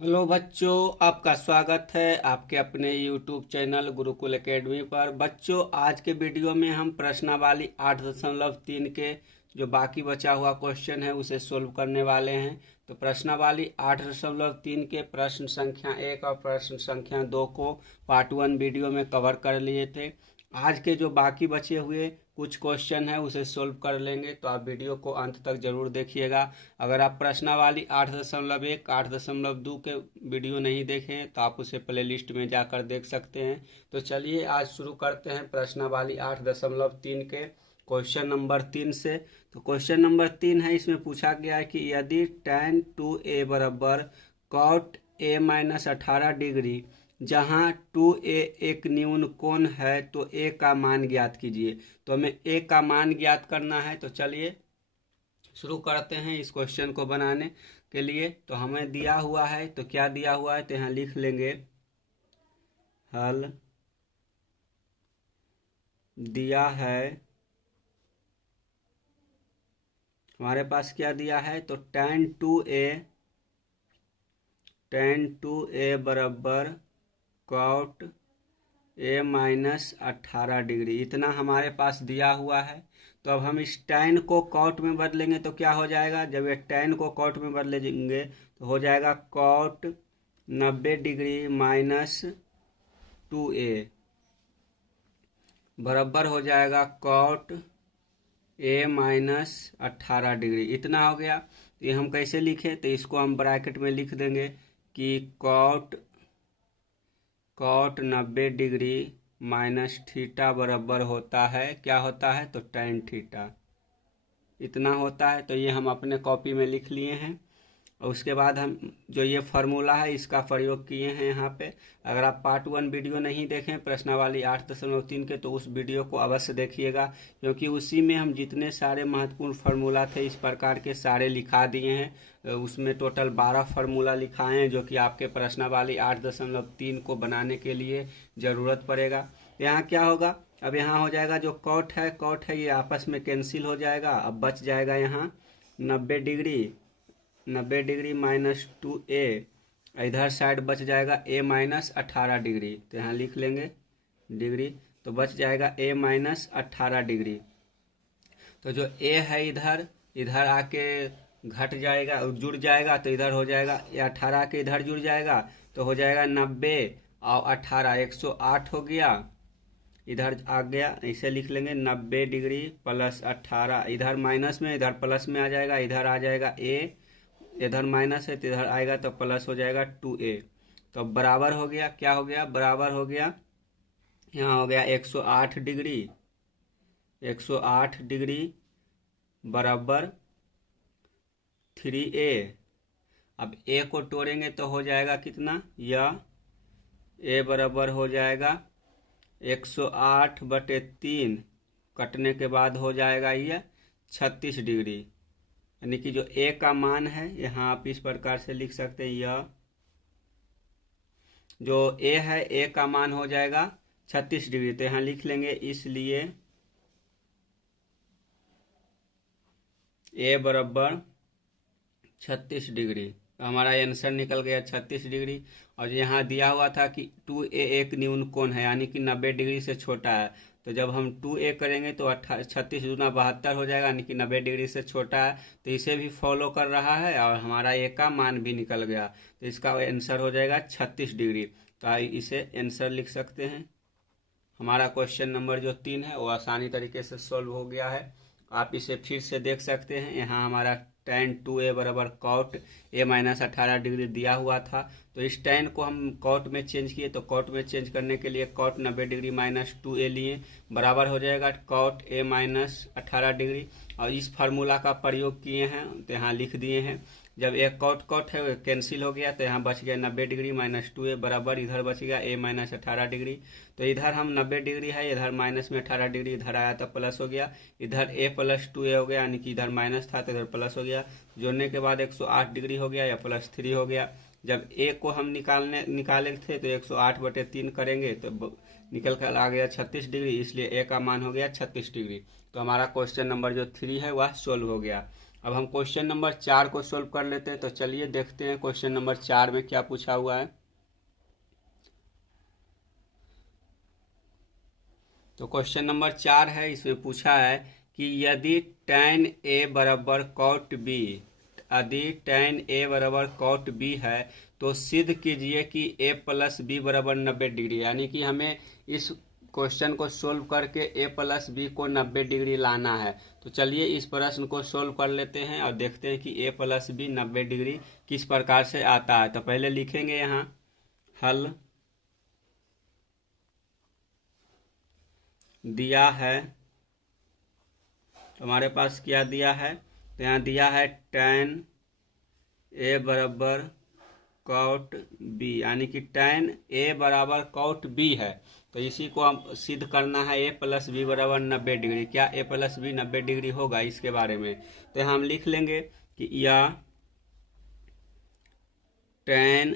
Hello बच्चों, आपका स्वागत है आपके अपने YouTube चैनल गुरुकुल एकेडमी पर। बच्चों, आज के वीडियो में हम प्रश्नावली 8.3 के जो बाकी बचा हुआ क्वेश्चन है उसे सोल्व करने वाले हैं। तो प्रश्नावली 8.3 के प्रश्न संख्या 1 और प्रश्न संख्या 2 को पार्ट 1 वीडियो में कवर कर लिए थे। आज के जो बाकी बचे हुए कुछ क्वेश्चन है उसे सोल्व कर लेंगे, तो आप वीडियो को अंत तक जरूर देखिएगा। अगर आप प्रश्नावली 8.1 8.2 के वीडियो नहीं देखें तो आप उसे प्लेलिस्ट में जाकर देख सकते हैं। तो चलिए आज शुरू करते हैं प्रश्नावली 8.3 के क्वेश्चन नंबर 3 से। तो क्वेश्चन नंबर 3 है, इसमें पूछा गया है कि यदि tan 2a बराबर cot a माइनस 18 डिग्री जहाँ 2a एक न्यून कोण है तो a का मान ज्ञात कीजिए। तो हमें a का मान ज्ञात करना है। तो चलिए शुरू करते हैं इस क्वेश्चन को बनाने के लिए। तो हमें दिया हुआ है, तो क्या दिया हुआ है तो यहाँ लिख लेंगे हल दिया है। हमारे पास क्या दिया है तो tan 2a बराबर cot a माइनस 18 डिग्री, इतना हमारे पास दिया हुआ है। तो अब हम इस tan को cot में बदलेंगे तो क्या हो जाएगा, जब ये tan को cot में बदलेंगे तो हो जाएगा cot 90 डिग्री माइनस 2a बराबर हो जाएगा cot a माइनस 18 डिग्री। इतना हो गया। तो ये हम कैसे लिखें, तो इसको हम ब्रैकेट में लिख देंगे कि cot 90 डिग्री माइनस थीटा बराबर होता है, क्या होता है तो tan थीटा, इतना होता है। तो ये हम अपने कॉपी में लिख लिए हैं। और उसके बाद हम जो ये फार्मूला है इसका प्रयोग किए हैं यहाँ पे। अगर आप पार्ट 1 वीडियो नहीं देखें प्रश्नावली 8.3 के तो उस वीडियो को अवश्य देखिएगा, क्योंकि उसी में हम जितने सारे महत्वपूर्ण फार्मूला थे इस प्रकार के सारे लिखा दिए हैं। उसमें टोटल 12 फार्मूला लिखाए हैं जो कि आपके प्रश्नावली 8.3 को बनाने के लिए ज़रूरत पड़ेगा। यहाँ क्या होगा, अब यहाँ हो जाएगा जो कॉट है ये आपस में कैंसिल हो जाएगा। अब बच जाएगा यहाँ 90 डिग्री माइनस 2a, इधर साइड बच जाएगा a माइनस 18 डिग्री। तो यहाँ लिख लेंगे डिग्री, तो बच जाएगा a माइनस 18 डिग्री। तो जो a है इधर आके घट जाएगा, जुड़ जाएगा, तो इधर हो जाएगा ये 18 के इधर जुड़ जाएगा तो हो जाएगा 90 और 18 108 हो गया। इधर आ गया, इसे लिख लेंगे 90 डिग्री प्लस 18, इधर माइनस में इधर प्लस में आ जाएगा, इधर आ जाएगा a, इधर माइनस है तो इधर आएगा तो प्लस हो जाएगा 2a। तो बराबर हो गया, क्या हो गया, बराबर हो गया, यहाँ हो गया 108 डिग्री बराबर 3a। अब a को तोड़ेंगे तो हो जाएगा कितना, यह a बराबर हो जाएगा 108/3, कटने के बाद हो जाएगा यह 36 डिग्री। यानी कि जो a का मान है यहाँ आप इस प्रकार से लिख सकते हैं, यह जो a है a का मान हो जाएगा 36 डिग्री। तो यहाँ लिख लेंगे इसलिए a बराबर 36 डिग्री। तो हमारा आंसर निकल गया 36 डिग्री। और यहाँ दिया हुआ था कि 2a एक न्यून कोण है, यानी कि 90 डिग्री से छोटा है। तो जब हम 2a करेंगे तो 36 दूना 72 हो जाएगा, यानी कि 90 डिग्री से छोटा है। तो इसे भी फॉलो कर रहा है और हमारा a का मान भी निकल गया। तो इसका आंसर हो जाएगा 36 डिग्री। तो इसे आंसर लिख सकते हैं। हमारा क्वेश्चन नंबर जो 3 है वो आसानी तरीके से सॉल्व हो गया है। आप इसे फिर से देख सकते हैं। यहाँ हमारा tan 2a बराबर cot a माइनस 18 डिग्री दिया हुआ था। तो इस tan को हम cot में चेंज किए, तो cot में चेंज करने के लिए cot 90 डिग्री माइनस 2a लिए, बराबर हो जाएगा cot a माइनस 18 डिग्री। और इस फार्मूला का प्रयोग किए हैं तो यहाँ लिख दिए हैं। जब एक cot है कैंसिल हो गया तो यहाँ बच गया 90 डिग्री माइनस 2a बराबर, इधर बच गया a माइनस 18 डिग्री। तो इधर हम 90 डिग्री है, इधर माइनस में 18 डिग्री, इधर आया तो प्लस हो गया, इधर a प्लस 2a हो गया, यानी कि इधर माइनस था तो इधर प्लस हो गया। जोड़ने के बाद 108 डिग्री हो गया या प्लस 3 हो गया। जब a को हम निकाले थे तो 108/3 करेंगे तो निकल कर आ गया 36 डिग्री, इसलिए a का मान हो गया 36 डिग्री। तो हमारा क्वेश्चन नंबर जो 3 है वह सोल्व हो गया। अब हम क्वेश्चन नंबर 4 को सोल्व कर लेते हैं। तो चलिए देखते हैं क्वेश्चन नंबर 4 में क्या पूछा हुआ है। तो क्वेश्चन नंबर 4 है, इसमें पूछा है कि यदि tan a बराबर cot b, यदि tan a बराबर cot b है तो सिद्ध कीजिए कि a प्लस बी बराबर 90 डिग्री। यानी कि हमें इस क्वेश्चन को सोल्व करके a प्लस बी को 90 डिग्री लाना है। तो चलिए इस प्रश्न को सोल्व कर लेते हैं और देखते हैं कि a प्लस बी 90 डिग्री किस प्रकार से आता है। तो पहले लिखेंगे यहाँ हल दिया है। तो हमारे पास क्या दिया है, तो यहाँ दिया है tan a बराबर cot b, यानी कि tan a बराबर cot b है। तो इसी को हम सिद्ध करना है a प्लस बी बराबर 90 डिग्री। क्या a प्लस बी 90 डिग्री होगा, इसके बारे में तो हम लिख लेंगे कि या tan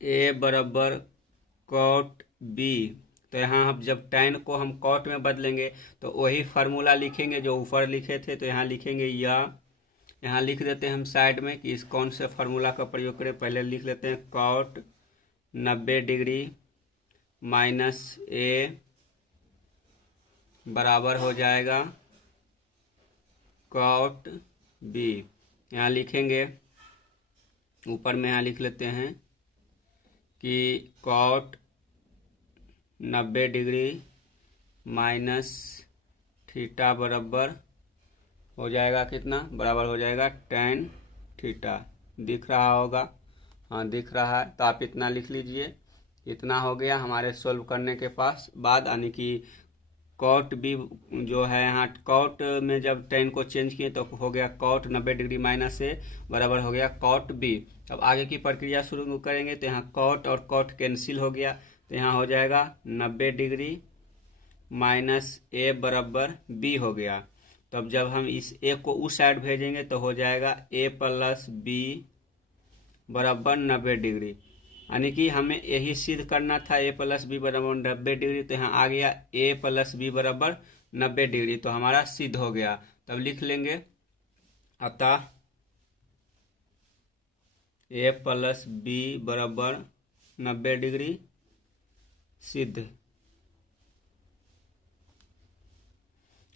a बराबर cot b। तो यहाँ हम जब tan को हम cot में बदलेंगे तो वही फार्मूला लिखेंगे जो ऊपर लिखे थे। तो यहाँ लिखेंगे या, यहाँ लिख देते हैं हम साइड में कि इस कौन से फार्मूला का प्रयोग करें। पहले लिख लेते हैं cot 90 डिग्री माइनस a बराबर हो जाएगा cot b। यहाँ लिखेंगे ऊपर में, यहाँ लिख लेते हैं कि cot 90 डिग्री माइनस थीटा बराबर हो जाएगा कितना, बराबर हो जाएगा tan थीटा। दिख रहा होगा, हाँ दिख रहा है। तो आप इतना लिख लीजिए। इतना हो गया हमारे सोल्व करने के बाद, यानी कि cot b जो है, यहाँ cot में जब tan को चेंज किए तो हो गया cot 90 डिग्री माइनस a बराबर हो गया cot b। अब आगे की प्रक्रिया शुरू करेंगे। तो यहाँ cot और cot कैंसिल हो गया। तो यहाँ हो जाएगा 90 डिग्री माइनस a बराबर b हो गया। तब जब हम इस a को उस साइड भेजेंगे तो हो जाएगा a प्लस बी बराबर 90 डिग्री। यानी कि हमें यही सिद्ध करना था a प्लस बी बराबर 90 डिग्री। तो यहाँ आ गया a प्लस बी बराबर 90 डिग्री, तो हमारा सिद्ध हो गया। तब लिख लेंगे अतः a प्लस बी बराबर 90 डिग्री सिद्ध।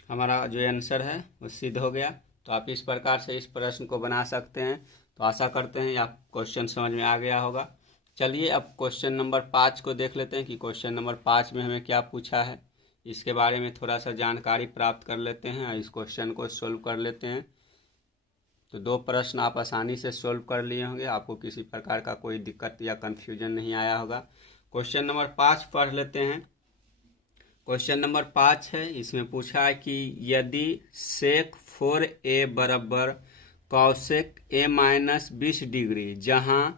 हमारा जो आंसर है वो सिद्ध हो गया। तो आप इस प्रकार से इस प्रश्न को बना सकते हैं। तो आशा करते हैं आप क्वेश्चन समझ में आ गया होगा। चलिए अब क्वेश्चन नंबर 5 को देख लेते हैं कि क्वेश्चन नंबर 5 में हमें क्या पूछा है। इसके बारे में थोड़ा सा जानकारी प्राप्त कर लेते हैं और इस क्वेश्चन को सोल्व कर लेते हैं। तो 2 प्रश्न आप आसानी से सोल्व कर लिए होंगे, आपको किसी प्रकार का कोई दिक्कत या कन्फ्यूजन नहीं आया होगा। क्वेश्चन नंबर 5 पढ़ लेते हैं। क्वेश्चन नंबर 5 है, इसमें पूछा है कि यदि सेक 4a बराबर कॉसेक a माइनस 20 डिग्री, जहां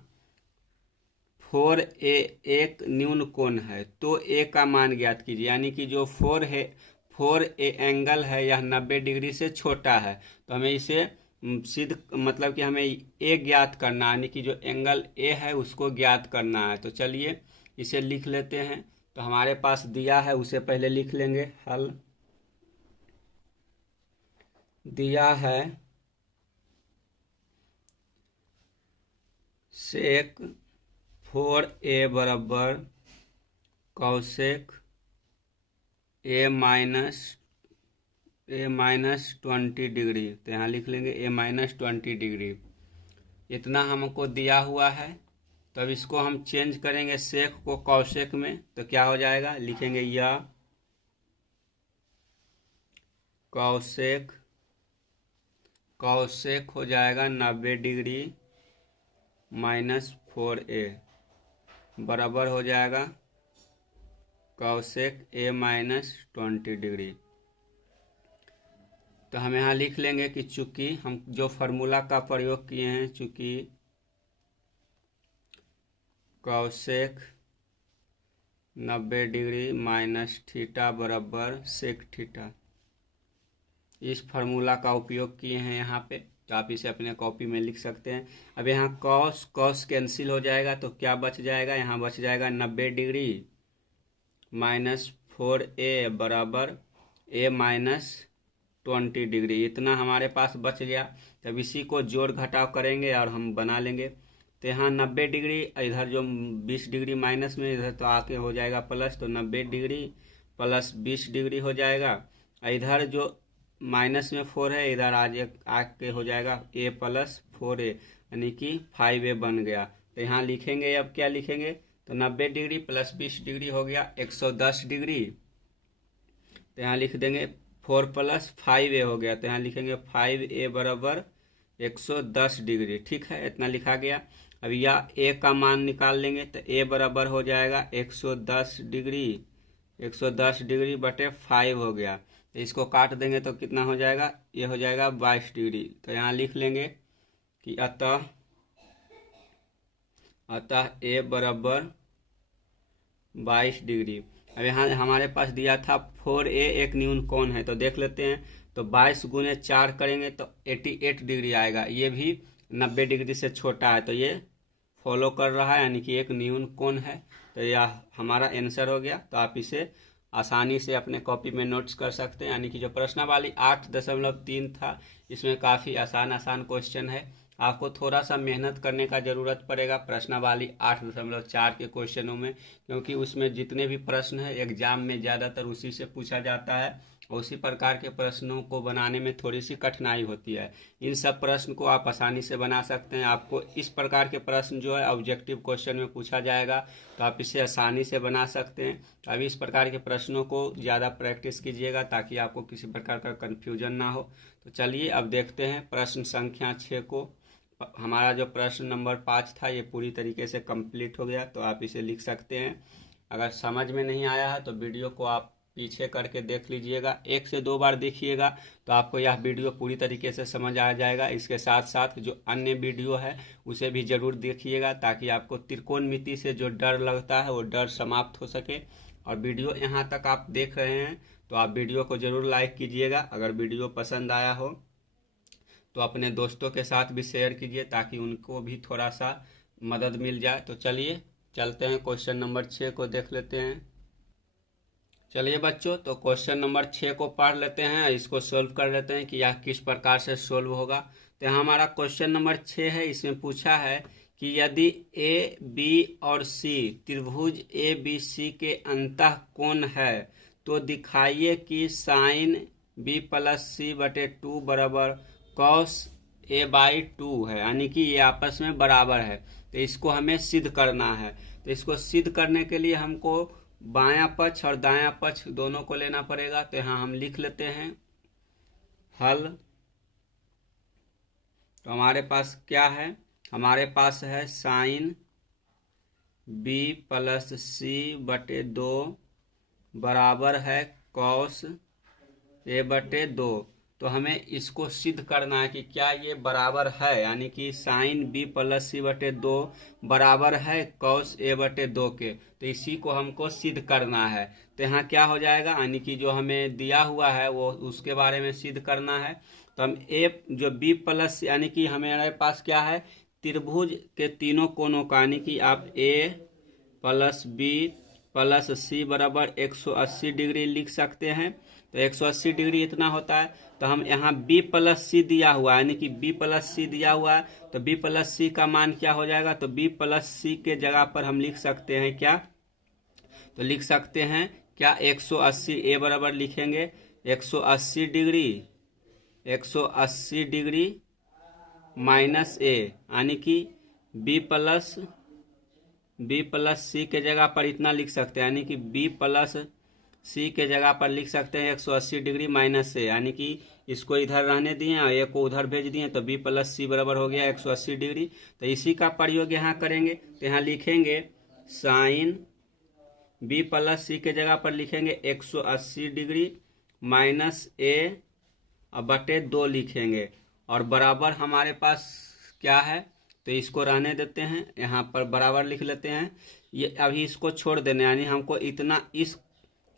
4a एक न्यून कोण है, तो a का मान ज्ञात कीजिए। यानी कि जो 4a एंगल है यह 90 डिग्री से छोटा है। तो हमें इसे सिद्ध, मतलब कि हमें a ज्ञात करना, यानी कि जो एंगल a है उसको ज्ञात करना है। तो चलिए इसे लिख लेते हैं। तो हमारे पास दिया है उसे पहले लिख लेंगे। हल दिया है सेक 4a बराबर कॉसेक a माइनस 20 डिग्री। तो यहाँ लिख लेंगे a माइनस 20 डिग्री। इतना हमको दिया हुआ है। तो अब इसको हम चेंज करेंगे सेक को कॉसेक में। तो क्या हो जाएगा, लिखेंगे या कॉसेक हो जाएगा 90 डिग्री माइनस 4a बराबर हो जाएगा कॉसेक a माइनस 20 डिग्री। तो हम यहाँ लिख लेंगे कि चूंकि हम जो फार्मूला का प्रयोग किए हैं, चूंकि कॉसेक 90 डिग्री माइनस थीटा बराबर सेक थीटा, इस फार्मूला का उपयोग किए हैं यहाँ पे। तो आप इसे अपने कॉपी में लिख सकते हैं। अब यहाँ कॉस कैंसिल हो जाएगा तो क्या बच जाएगा, यहाँ बच जाएगा 90 डिग्री माइनस 4a बराबर a माइनस 20 डिग्री, इतना हमारे पास बच गया। तब इसी को जोड़ घटाव करेंगे और हम बना लेंगे। तो यहाँ 90 डिग्री, इधर जो 20 डिग्री माइनस में, इधर तो आके हो जाएगा प्लस, तो 90 डिग्री प्लस 20 डिग्री हो जाएगा। इधर जो माइनस में 4 है, इधर आके हो जाएगा a प्लस 4a, यानी कि 5a बन गया। तो यहाँ लिखेंगे, अब क्या लिखेंगे, तो 90 डिग्री प्लस 20 डिग्री हो गया 110 डिग्री। तो यहाँ लिख देंगे 4 प्लस 5a हो गया, तो यहाँ लिखेंगे 5a बराबर 110 डिग्री। ठीक है, इतना लिखा गया। अब यह a का मान निकाल लेंगे, तो a बराबर हो जाएगा 110 डिग्री, 110 डिग्री बटे 5 हो गया। तो इसको काट देंगे तो कितना हो जाएगा, ये हो जाएगा 22 डिग्री। तो यहाँ लिख लेंगे कि अतः a बराबर 22 डिग्री। अब यहाँ हमारे पास दिया था 4a एक न्यून कोण है, तो देख लेते हैं। तो 22 गुने 4 करेंगे तो 88 डिग्री आएगा। ये भी 90 डिग्री से छोटा है, तो ये फॉलो कर रहा है, यानी कि एक न्यून कोण है। तो यह हमारा आंसर हो गया। तो आप इसे आसानी से अपने कॉपी में नोट्स कर सकते हैं। यानी कि जो प्रश्नावली 8.3 था, इसमें काफ़ी आसान क्वेश्चन है। आपको थोड़ा सा मेहनत करने का ज़रूरत पड़ेगा प्रश्नावली 8.4 के क्वेश्चनों में, क्योंकि उसमें जितने भी प्रश्न हैं एग्जाम में ज़्यादातर उसी से पूछा जाता है। उसी प्रकार के प्रश्नों को बनाने में थोड़ी सी कठिनाई होती है। इन सब प्रश्न को आप आसानी से बना सकते हैं। आपको इस प्रकार के प्रश्न जो है ऑब्जेक्टिव क्वेश्चन में पूछा जाएगा, तो आप इसे आसानी से बना सकते हैं। अभी इस प्रकार के प्रश्नों को ज़्यादा प्रैक्टिस कीजिएगा, ताकि आपको किसी प्रकार का कन्फ्यूजन ना हो। तो चलिए अब देखते हैं प्रश्न संख्या 6 को। हमारा जो प्रश्न नंबर 5 था, ये पूरी तरीके से कंप्लीट हो गया। तो आप इसे लिख सकते हैं। अगर समझ में नहीं आया है तो वीडियो को आप पीछे करके देख लीजिएगा, 1 से 2 बार देखिएगा, तो आपको यह वीडियो पूरी तरीके से समझ आ जाएगा। इसके साथ साथ जो अन्य वीडियो है उसे भी ज़रूर देखिएगा, ताकि आपको त्रिकोणमिति से जो डर लगता है वो डर समाप्त हो सके। और वीडियो यहाँ तक आप देख रहे हैं तो आप वीडियो को ज़रूर लाइक कीजिएगा। अगर वीडियो पसंद आया हो तो अपने दोस्तों के साथ भी शेयर कीजिए, ताकि उनको भी थोड़ा सा मदद मिल जाए। तो चलिए चलते हैं, क्वेश्चन नंबर 6 को देख लेते हैं। चलिए बच्चों, तो क्वेश्चन नंबर 6 को पढ़ लेते हैं, इसको सोल्व कर लेते हैं कि यह किस प्रकार से सोल्व होगा। तो यहाँ हमारा क्वेश्चन नंबर 6 है। इसमें पूछा है कि यदि ए बी और सी त्रिभुज ए बी सी के अंतः कोण है, तो दिखाइए कि साइन बी प्लस सी बटे 2 बराबर कॉस ए बाई 2 है, यानी कि ये आपस में बराबर है। तो इसको हमें सिद्ध करना है। तो इसको सिद्ध करने के लिए हमको बायां पक्ष और दायां पक्ष दोनों को लेना पड़ेगा। तो यहाँ हम लिख लेते हैं हल। तो हमारे पास क्या है, हमारे पास है साइन बी प्लस सी बटे 2 बराबर है कॉस ए बटे 2। तो हमें इसको सिद्ध करना है कि क्या ये बराबर है, यानी कि साइन बी प्लस सी बटे 2 बराबर है कॉस ए बटे 2 के। तो इसी को हमको सिद्ध करना है। तो यहाँ क्या हो जाएगा, यानी कि जो हमें दिया हुआ है वो उसके बारे में सिद्ध करना है। तो हम ए जो बी प्लस, यानी कि हमारे पास क्या है, त्रिभुज के तीनों कोणों का, यानी कि आप ए प्लस बी प्लस सी बराबर 180 डिग्री लिख सकते हैं। तो 180 डिग्री इतना होता है। तो हम यहाँ b प्लस सी दिया हुआ है, यानी कि b प्लस सी दिया हुआ है, तो b प्लस सी का मान क्या हो जाएगा, तो b प्लस सी के जगह पर हम लिख सकते हैं क्या, तो लिख सकते हैं क्या 180, a बराबर लिखेंगे 180 डिग्री, 180 डिग्री माइनस a, यानी कि b प्लस सी के जगह पर इतना लिख सकते हैं, यानी कि b प्लस सी के जगह पर लिख सकते हैं 180 डिग्री माइनस ए, यानी कि इसको इधर रहने दिए और ए को उधर भेज दिए, तो बी प्लस सी बराबर हो गया 180 डिग्री। तो इसी का प्रयोग यहाँ करेंगे। तो यहाँ लिखेंगे साइन बी प्लस सी के जगह पर लिखेंगे 180 डिग्री माइनस ए और बटे 2 लिखेंगे, और बराबर हमारे पास क्या है, तो इसको रहने देते हैं, यहाँ पर बराबर लिख लेते हैं। ये अभी इसको छोड़ देना, यानी हमको इतना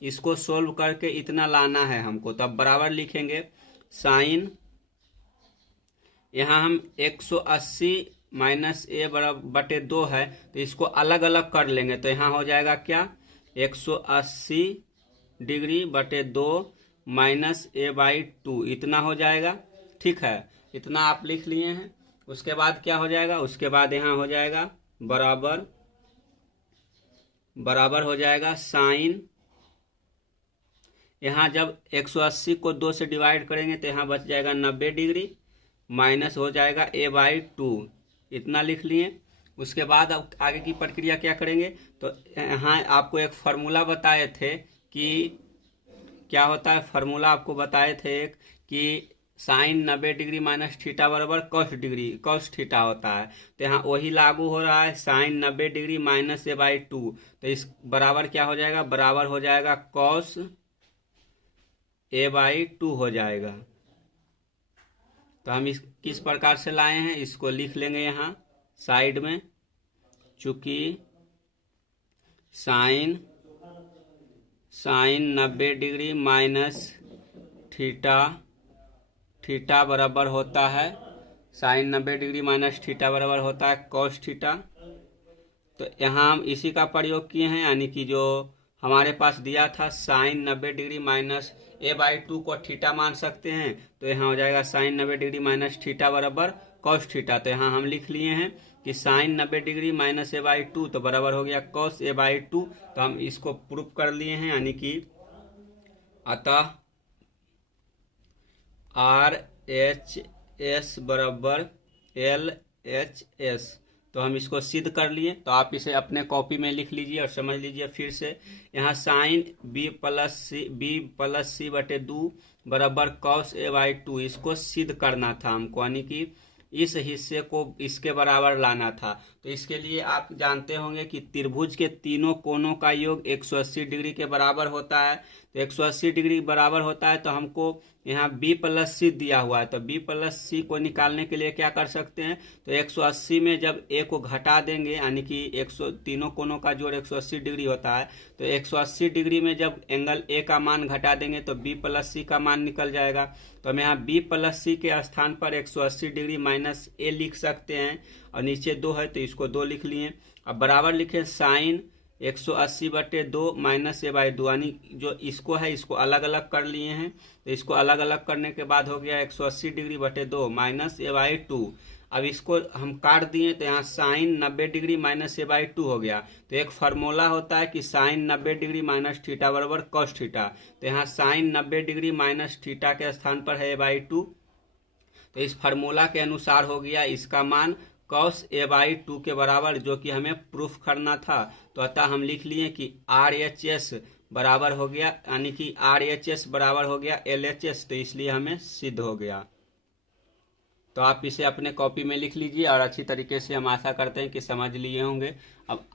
इसको सोल्व करके इतना लाना है हमको। तब बराबर लिखेंगे साइन, यहाँ हम 180 माइनस ए बटे 2 है, तो इसको अलग अलग कर लेंगे। तो यहाँ हो जाएगा क्या 180 डिग्री बटे 2 माइनस a/2 इतना हो जाएगा। ठीक है, इतना आप लिख लिए हैं। उसके बाद क्या हो जाएगा, उसके बाद यहाँ हो जाएगा बराबर हो जाएगा साइन, यहाँ जब 180 को 2 से डिवाइड करेंगे तो यहाँ बच जाएगा 90 डिग्री, माइनस हो जाएगा a/2 इतना लिख लिए। उसके बाद अब आगे की प्रक्रिया क्या करेंगे, तो यहाँ आपको एक फार्मूला बताए थे कि क्या होता है, फार्मूला आपको बताए थे एक कि साइन 90 डिग्री माइनस थीटा बराबर कॉस थीटा होता है। तो यहाँ वही लागू हो रहा है, साइन 90 डिग्री माइनस a/2, तो इस बराबर क्या हो जाएगा, बराबर हो जाएगा कॉस a/2 हो जाएगा। तो हम इस किस प्रकार से लाए हैं, इसको लिख लेंगे यहाँ साइड में, चूंकि साइन 90 डिग्री माइनस थीटा बराबर होता है, साइन 90 डिग्री माइनस थीटा बराबर होता है कॉस थीटा। तो यहाँ हम इसी का प्रयोग किए हैं, यानी कि जो हमारे पास दिया था साइन 90 डिग्री माइनस a/2 को थीटा मान सकते हैं, तो यहाँ हो जाएगा साइन 90 डिग्री माइनस थीटा बराबर कॉस थीटा। तो यहाँ हम लिख लिए हैं कि साइन 90 डिग्री माइनस a/2 तो बराबर हो गया कॉस a/2। तो हम इसको प्रूफ कर लिए हैं, यानी कि अतः RHS बराबर LHS। तो हम इसको सिद्ध कर लिए। तो आप इसे अपने कॉपी में लिख लीजिए और समझ लीजिए फिर से। यहाँ साइन b प्लस सी बटे 2 बराबर कॉस a/2 इसको सिद्ध करना था हमको, यानी कि इस हिस्से को इसके बराबर लाना था। तो इसके लिए आप जानते होंगे कि त्रिभुज के तीनों कोनों का योग 180 डिग्री के बराबर होता है। तो 180 डिग्री बराबर होता है, तो हमको यहाँ b प्लस सी दिया हुआ है, तो b प्लस सी को निकालने के लिए क्या कर सकते हैं, तो 180 में जब a को घटा देंगे, यानी कि तीनों कोनों का जोड़ 180 डिग्री होता है, तो 180 डिग्री में जब एंगल a का मान घटा देंगे तो b प्लस सी का मान निकल जाएगा। तो हम यहाँ b प्लस सी के स्थान पर 180 डिग्री माइनस a लिख सकते हैं, और नीचे 2 है तो इसको 2 लिख लिए। अब बराबर लिखे साइन 180 बटे 2 माइनस a/2, यानी जो इसको है इसको अलग अलग कर लिए हैं। तो इसको अलग अलग करने के बाद हो गया 180 डिग्री बटे 2 माइनस a/2। अब इसको हम काट दिए तो यहाँ साइन 90 डिग्री माइनस a/2 हो गया। तो एक फार्मूला होता है कि साइन 90 डिग्री माइनस थीटा बराबर कॉस थीटा। तो यहाँ साइन 90 डिग्री माइनस थीटा के स्थान पर है a/2, तो इस फार्मूला के अनुसार हो गया इसका मान कॉस a/2 के बराबर, जो कि हमें प्रूफ करना था। तो अतः हम लिख लिए कि RHS बराबर हो गया, यानी कि RHS बराबर हो गया LHS, तो इसलिए हमें सिद्ध हो गया। तो आप इसे अपने कॉपी में लिख लीजिए और अच्छी तरीके से हम आशा करते हैं कि समझ लिए होंगे। अब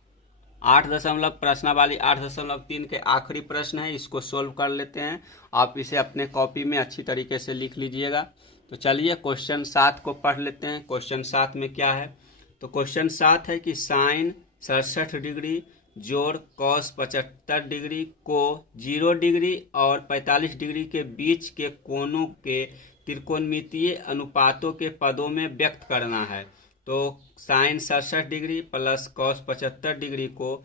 8.3 के आखिरी प्रश्न है, इसको सोल्व कर लेते हैं। आप इसे अपने कॉपी में अच्छी तरीके से लिख लीजिएगा। तो चलिए क्वेश्चन 7 को पढ़ लेते हैं। क्वेश्चन 7 में क्या है, तो क्वेश्चन 7 है कि साइन 67 डिग्री जोड़ कॉस 75 डिग्री को 0 डिग्री और 45 डिग्री के बीच के कोणों के त्रिकोणमितीय अनुपातों के पदों में व्यक्त करना है। तो sine 67 degree plus cos 75 degree को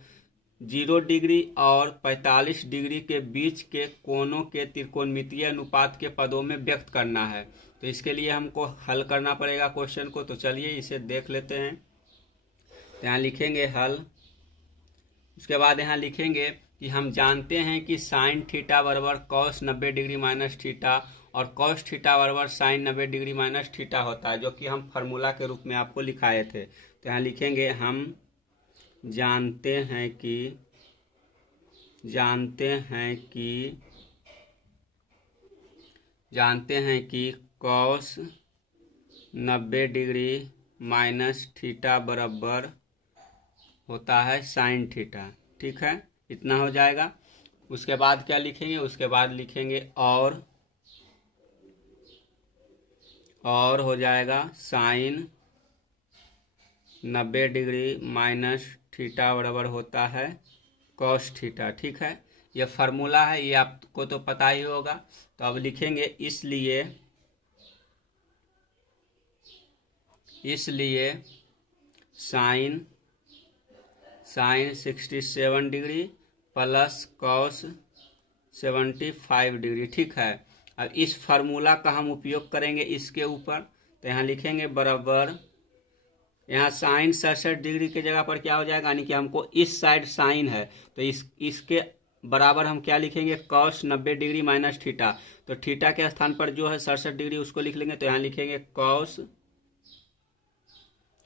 0 डिग्री और 45 डिग्री के बीच के कोणों के त्रिकोणमितीय अनुपात के पदों में व्यक्त करना है। तो इसके लिए हमको हल करना पड़ेगा क्वेश्चन को। तो चलिए इसे देख लेते हैं। तो यहाँ लिखेंगे हल, उसके बाद यहाँ लिखेंगे कि हम जानते हैं कि साइन थीटा बराबर कॉस 90 डिग्री माइनस थीटा और कॉस थीटा बराबर साइन 90 डिग्री माइनस थीटा होता है, जो कि हम फार्मूला के रूप में आपको लिखाए थे। तो यहाँ लिखेंगे हम जानते हैं कि कॉस 90 डिग्री माइनस थीटा बराबर होता है साइन थीटा। ठीक है, इतना हो जाएगा। उसके बाद क्या लिखेंगे, उसके बाद लिखेंगे और हो जाएगा साइन 90 डिग्री माइनस थीटा बराबर होता है कॉस थीटा। ठीक है, ये फार्मूला है, ये आपको तो पता ही होगा। तो अब लिखेंगे इसलिए sine 67 degree plus cos 75 degree. ठीक है, अब इस फार्मूला का हम उपयोग करेंगे इसके ऊपर, तो यहाँ लिखेंगे बराबर, यहाँ साइन 67 डिग्री के जगह पर क्या हो जाएगा, यानी कि हमको इस साइड साइन है तो इसके बराबर हम क्या लिखेंगे, कॉस 90 डिग्री माइनस थीटा। तो थीटा के स्थान पर जो है 67 डिग्री उसको लिख लेंगे, तो यहाँ लिखेंगे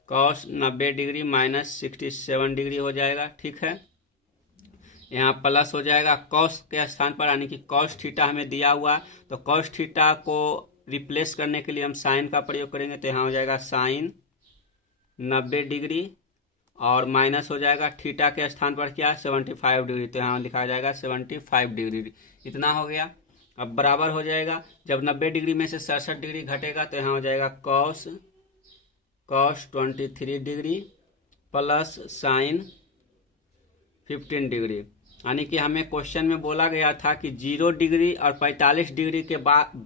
कॉस 90 डिग्री माइनस 67 डिग्री हो जाएगा। ठीक है, यहाँ प्लस हो जाएगा कॉस के स्थान पर, यानी कि कॉस थीटा हमें दिया हुआ, तो कॉस थीटा को रिप्लेस करने के लिए हम साइन का प्रयोग करेंगे, तो यहाँ हो जाएगा साइन 90 डिग्री और माइनस हो जाएगा थीटा के स्थान पर क्या, 75 डिग्री, तो यहाँ लिखा जाएगा 75 डिग्री। इतना हो गया। अब बराबर हो जाएगा, जब 90 डिग्री में से 67 डिग्री घटेगा तो यहाँ हो जाएगा cos 23 degree plus sign 15 degree. यानी कि हमें क्वेश्चन में बोला गया था कि 0 डिग्री और 45 डिग्री के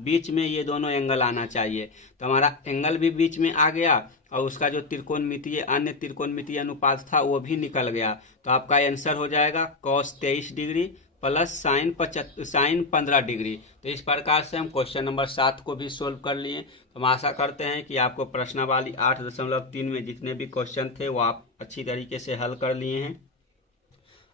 बीच में ये दोनों एंगल आना चाहिए, तो हमारा एंगल भी बीच में आ गया और उसका जो त्रिकोणमितीय अन्य त्रिकोणमितीय अनुपात था वो भी निकल गया। तो आपका आंसर हो जाएगा cos 23 degree plus sign 15 degree. तो इस प्रकार से हम क्वेश्चन नंबर 7 को भी सोल्व कर लिए। तो हम आशा करते हैं कि आपको प्रश्नावली 8.3 में जितने भी क्वेश्चन थे वो आप अच्छी तरीके से हल कर लिए हैं।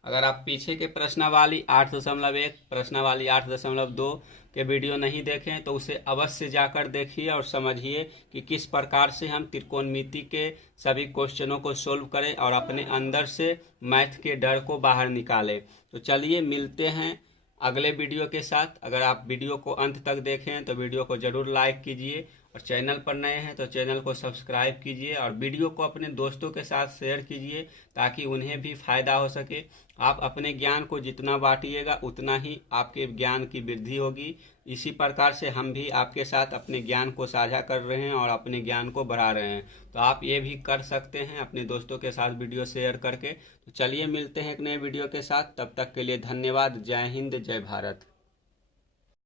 अगर आप पीछे के प्रश्नावली 8.1 प्रश्नावली 8.2 के वीडियो नहीं देखें तो उसे अवश्य जाकर देखिए और समझिए कि किस प्रकार से हम त्रिकोणमिति के सभी क्वेश्चनों को सोल्व करें और अपने अंदर से मैथ के डर को बाहर निकालें। तो चलिए मिलते हैं अगले वीडियो के साथ। अगर आप वीडियो को अंत तक देखें तो वीडियो को जरूर लाइक कीजिए और चैनल पर नए हैं तो चैनल को सब्सक्राइब कीजिए और वीडियो को अपने दोस्तों के साथ शेयर कीजिए ताकि उन्हें भी फायदा हो सके। आप अपने ज्ञान को जितना बांटिएगा उतना ही आपके ज्ञान की वृद्धि होगी। इसी प्रकार से हम भी आपके साथ अपने ज्ञान को साझा कर रहे हैं और अपने ज्ञान को बढ़ा रहे हैं, तो आप ये भी कर सकते हैं अपने दोस्तों के साथ वीडियो शेयर करके। तो चलिए मिलते हैं एक नए वीडियो के साथ, तब तक के लिए धन्यवाद। जय हिंद, जय भारत।